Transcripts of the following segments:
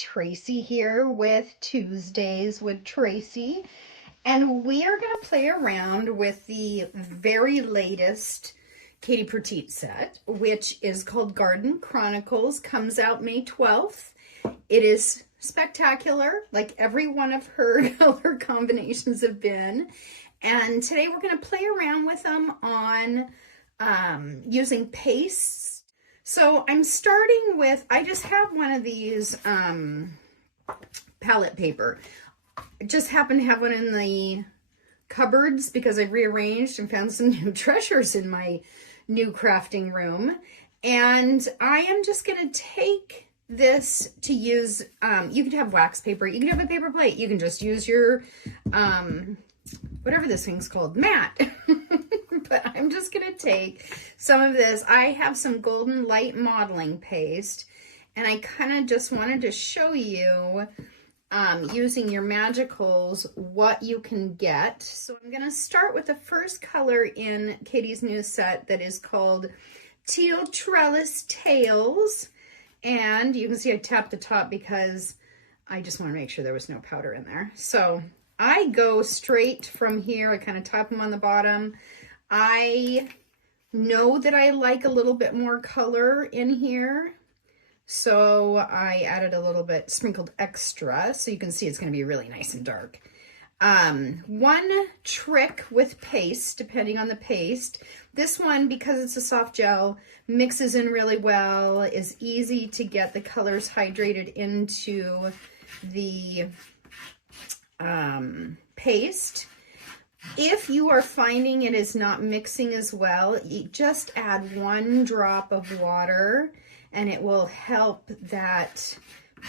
Tracey here with Tuesdays with Tracey, and we are going to play around with the very latest Katie Pertiet set, which is called Garden Chronicles. Comes out May 12th. It is spectacular, like every one of her color combinations have been. And today we're going to play around with them on using pastes. So I'm starting with, I just have one of these palette paper. I just happen to have one in the cupboards because I rearranged and found some new treasures in my new crafting room. And I am just going to take this to use, you can have wax paper, you can have a paper plate, you can just use your, whatever this thing's called, mat. But I'm just going to take some of this. I have some Golden Light modeling paste, and I kind of just wanted to show you, using your magicals, what you can get. So I'm going to start with the first color in Katie's new set that is called Teal Trellis Tails. And you can see I tapped the top because I just want to make sure there was no powder in there. So I go straight from here. I kind of tap them on the bottom. I know that I like a little bit more color in here, so I added a little bit, sprinkled extra, so you can see it's going to be really nice and dark. One trick with paste, depending on the paste, this one, because it's a soft gel, mixes in really well, is easy to get the colors hydrated into the paste. If you are finding it is not mixing as well, you just add 1 drop of water and it will help that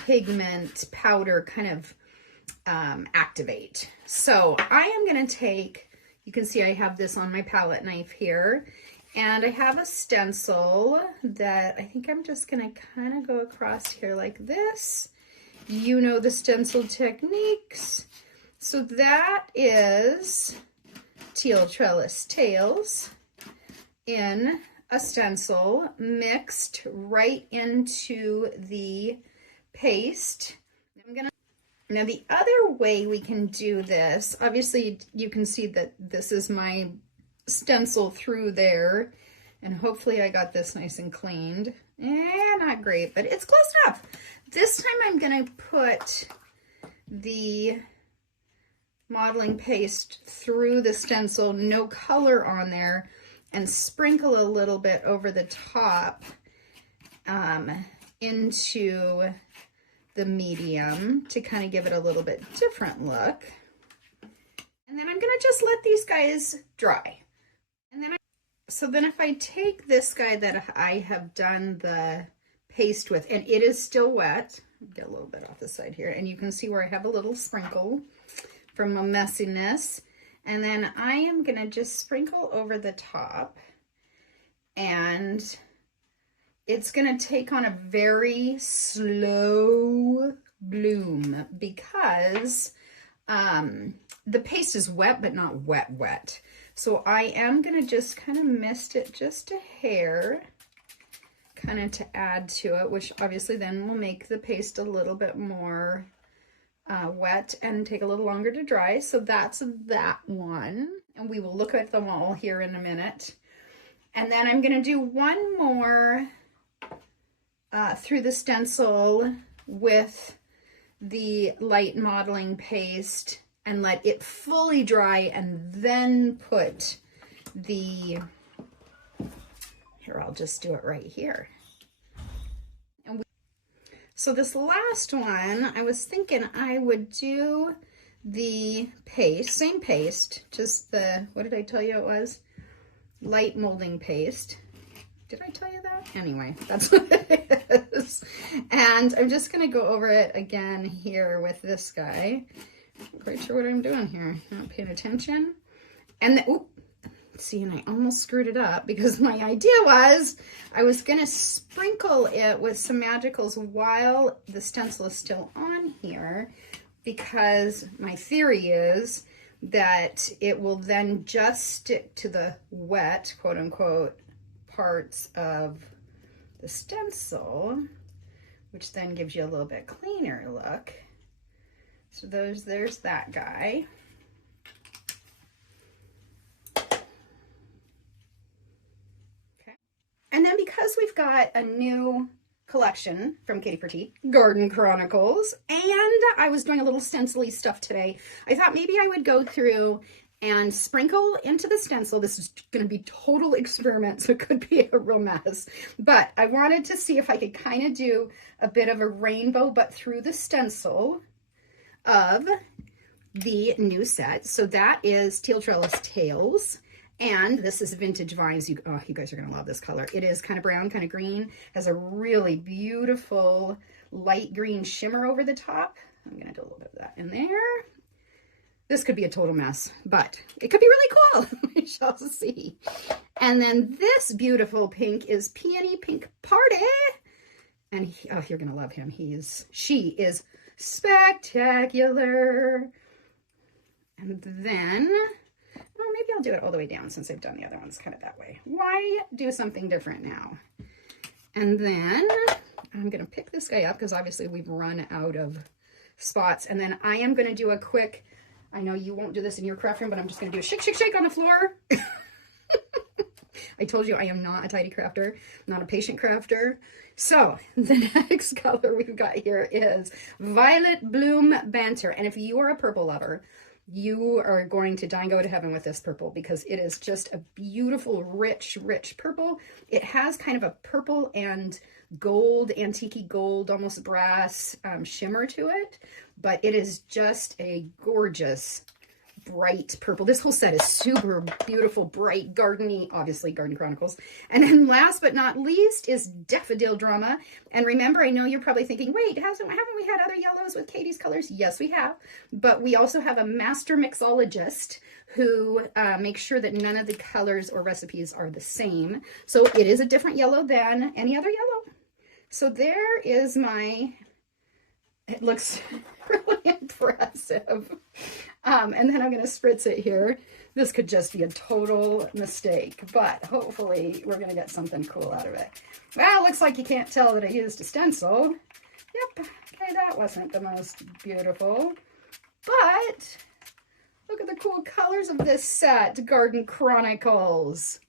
pigment powder kind of activate. So I am going to take, you can see I have this on my palette knife here, and I have a stencil that I think I'm just going to kind of go across here like this. You know the stencil techniques. So that is Teal Trellis Tails in a stencil mixed right into the paste. Now the other way we can do this, obviously you can see that this is my stencil through there, and hopefully I got this nice and cleaned. Not great, but it's close enough. This time I'm gonna put the modeling paste through the stencil, no color on there, and sprinkle a little bit over the top into the medium to kind of give it a little bit different look. And then I'm gonna just let these guys dry. And then so then if I take this guy that I have done the paste with, and it is still wet, get a little bit off the side here, and you can see where I have a little sprinkle from a messiness, and then I am gonna just sprinkle over the top, and it's gonna take on a very slow bloom because the paste is wet but not wet. So I am gonna just kind of mist it just a hair, kind of to add to it, which obviously then will make the paste a little bit more wet and take a little longer to dry. So that's that one, and we will look at them all here in a minute. And then I'm going to do one more through the stencil with the light modeling paste and let it fully dry, and then put the, here, I'll just do it right here. So this last one, I was thinking I would do the paste, same paste, just the, what did I tell you it was? Light molding paste. Did I tell you that? Anyway, that's what it is. And I'm just gonna go over it again here with this guy. Not quite sure what I'm doing here. Not paying attention. And then, oop, see, and I almost screwed it up because my idea was I was going to sprinkle it with some magicals while the stencil is still on here, because my theory is that it will then just stick to the wet, quote unquote, parts of the stencil, which then gives you a little bit cleaner look. So there's that guy. Okay. And then because we've got a new collection from Katie Pertiet, Garden Chronicles, and I was doing a little stencil-y stuff today, I thought maybe I would go through and sprinkle into the stencil. This is going to be total experiment, so it could be a real mess. But I wanted to see if I could kind of do a bit of a rainbow, but through the stencil of the new set. So that is Teal Trellis Tails. And this is Vintage Vines. You guys are going to love this color. It is kind of brown, kind of green. Has a really beautiful light green shimmer over the top. I'm going to do a little bit of that in there. This could be a total mess, but it could be really cool. We shall see. And then this beautiful pink is Peony Pink Party. And you're going to love him. She is spectacular. And then, well, maybe I'll do it all the way down since I've done the other ones kind of that way. Why do something different now? And then I'm going to pick this guy up because obviously we've run out of spots. And then I am going to do a quick, I know you won't do this in your craft room, but I'm just going to do a shake, shake, shake on the floor. I told you I am not a tidy crafter, not a patient crafter. So the next color we've got here is Violet Bloom Banter. And if you are a purple lover, you are going to die and go to heaven with this purple because it is just a beautiful, rich, rich purple. It has kind of a purple and gold, antique gold, almost brass shimmer to it, but it is just a gorgeous, bright purple. This whole set is super beautiful, bright, gardeny, obviously Garden Chronicles. And then last but not least is Daffodil Drama. And remember, I know you're probably thinking, wait, haven't we had other yellows with Katie's colors? Yes, we have. But we also have a master mixologist who makes sure that none of the colors or recipes are the same. So it is a different yellow than any other yellow. So there is my, it looks really impressive. And then I'm going to spritz it here. This could just be a total mistake, but hopefully we're going to get something cool out of it. Well, looks like you can't tell that I used a stencil. Yep, okay, that wasn't the most beautiful, but look at the cool colors of this set, Garden Chronicles.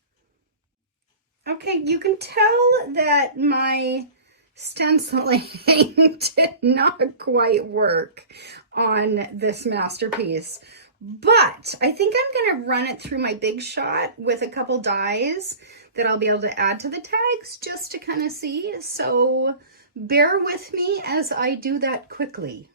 Okay, you can tell that my stenciling did not quite work on this masterpiece, but I think I'm going to run it through my Big Shot with a couple dies that I'll be able to add to the tags just to kind of see. So bear with me as I do that quickly.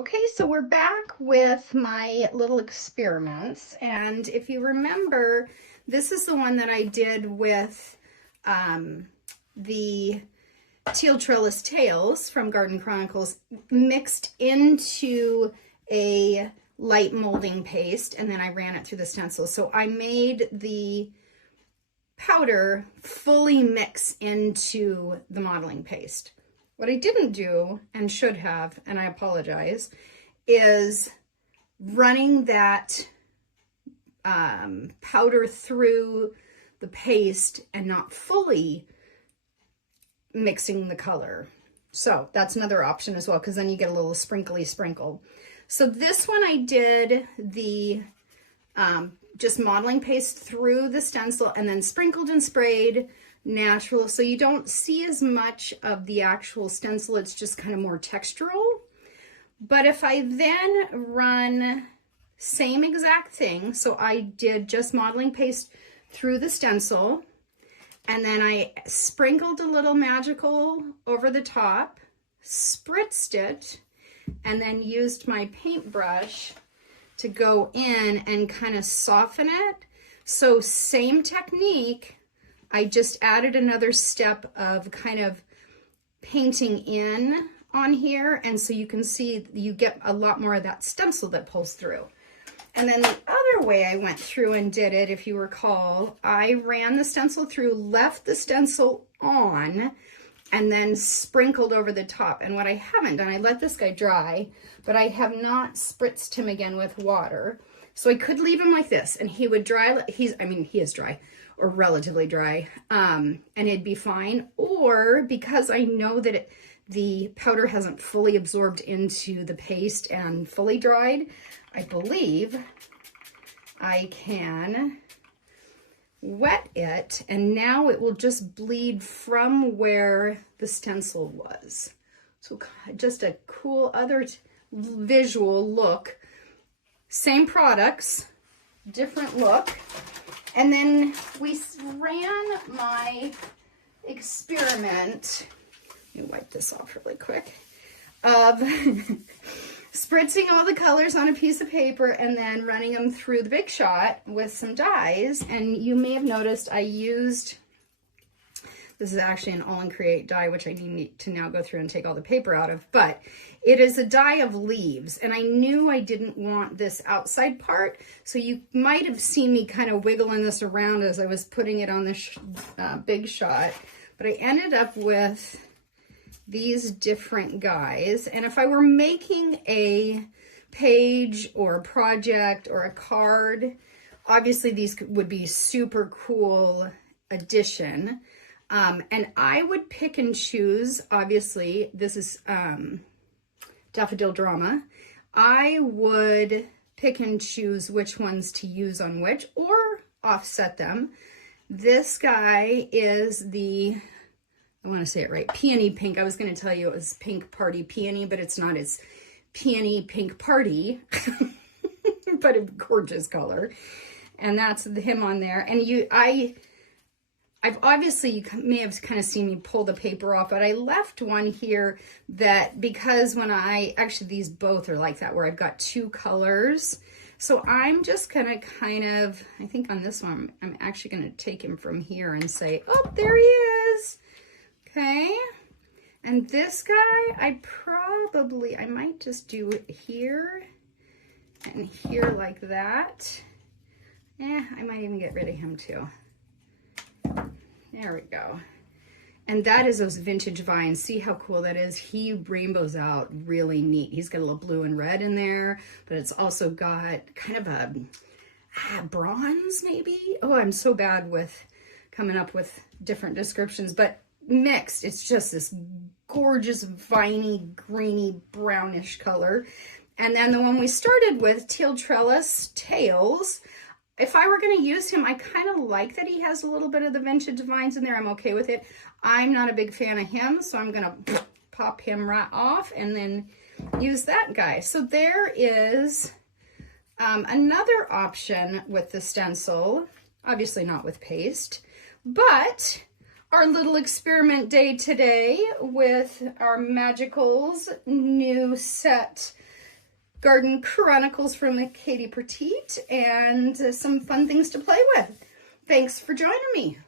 Okay, so we're back with my little experiments, and if you remember, this is the one that I did with the Teal Trellis Tails from Garden Chronicles mixed into a light molding paste, and then I ran it through the stencil. So I made the powder fully mix into the modeling paste. What I didn't do, and should have, and I apologize, is running that powder through the paste and not fully mixing the color. So that's another option as well, because then you get a little sprinkly sprinkle. So this one I did the just modeling paste through the stencil and then sprinkled and sprayed natural, so you don't see as much of the actual stencil. It's just kind of more textural. But if I then run same exact thing, so I did just modeling paste through the stencil, And then I sprinkled a little magical over the top, spritzed it, and then used my paintbrush to go in and kind of soften it. So same technique, I just added another step of kind of painting in on here, and so you can see you get a lot more of that stencil that pulls through. And then the other way I went through and did it, if you recall, I ran the stencil through, left the stencil on, and then sprinkled over the top. And what I haven't done, I let this guy dry, but I have not spritzed him again with water. So I could leave him like this, and he would dry. He is dry, or relatively dry, and it'd be fine. Or because I know that the powder hasn't fully absorbed into the paste and fully dried, I believe I can wet it, and now it will just bleed from where the stencil was. So just a cool other visual look. Same products, different look. And then we ran my experiment. Let me wipe this off really quick. Of spritzing all the colors on a piece of paper and then running them through the Big Shot with some dyes. And you may have noticed I used, this is actually an All in Create dye, which I need to now go through and take all the paper out of, but it is a dye of leaves. And I knew I didn't want this outside part, so you might have seen me kind of wiggling this around as I was putting it on the Big Shot. But I ended up with these different guys, and if I were making a page or a project or a card, obviously these would be super cool addition. And I would pick and choose, obviously this is Daffodil Drama. I would pick and choose which ones to use on which, or offset them. This guy is the, I want to say it right, peony pink. I was going to tell you it was Pink Party Peony, but it's not. It's Peony Pink Party, but a gorgeous color. And that's him on there. And I've obviously, you may have kind of seen me pull the paper off, but I left one here that, because when actually these both are like that, where I've got two colors. So I'm just going to kind of, I think on this one, I'm actually going to take him from here and say, oh, there he is. Okay, and this guy, I might just do it here and here like that. I might even get rid of him too. There we go. And that is those vintage vines. See how cool that is? He rainbows out really neat. He's got a little blue and red in there, but it's also got kind of a bronze maybe. Oh, I'm so bad with coming up with different descriptions, but mixed. It's just this gorgeous viney, greeny, brownish color. And then the one we started with, Teal Trellis Tails, if I were going to use him, I kind of like that he has a little bit of the vintage vines in there. I'm okay with it. I'm not a big fan of him, so I'm going to pop him right off and then use that guy. So there is another option with the stencil, obviously not with paste, but our little experiment day today with our Magicals new set, Garden Chronicles from Katie Pertiet, and some fun things to play with. Thanks for joining me.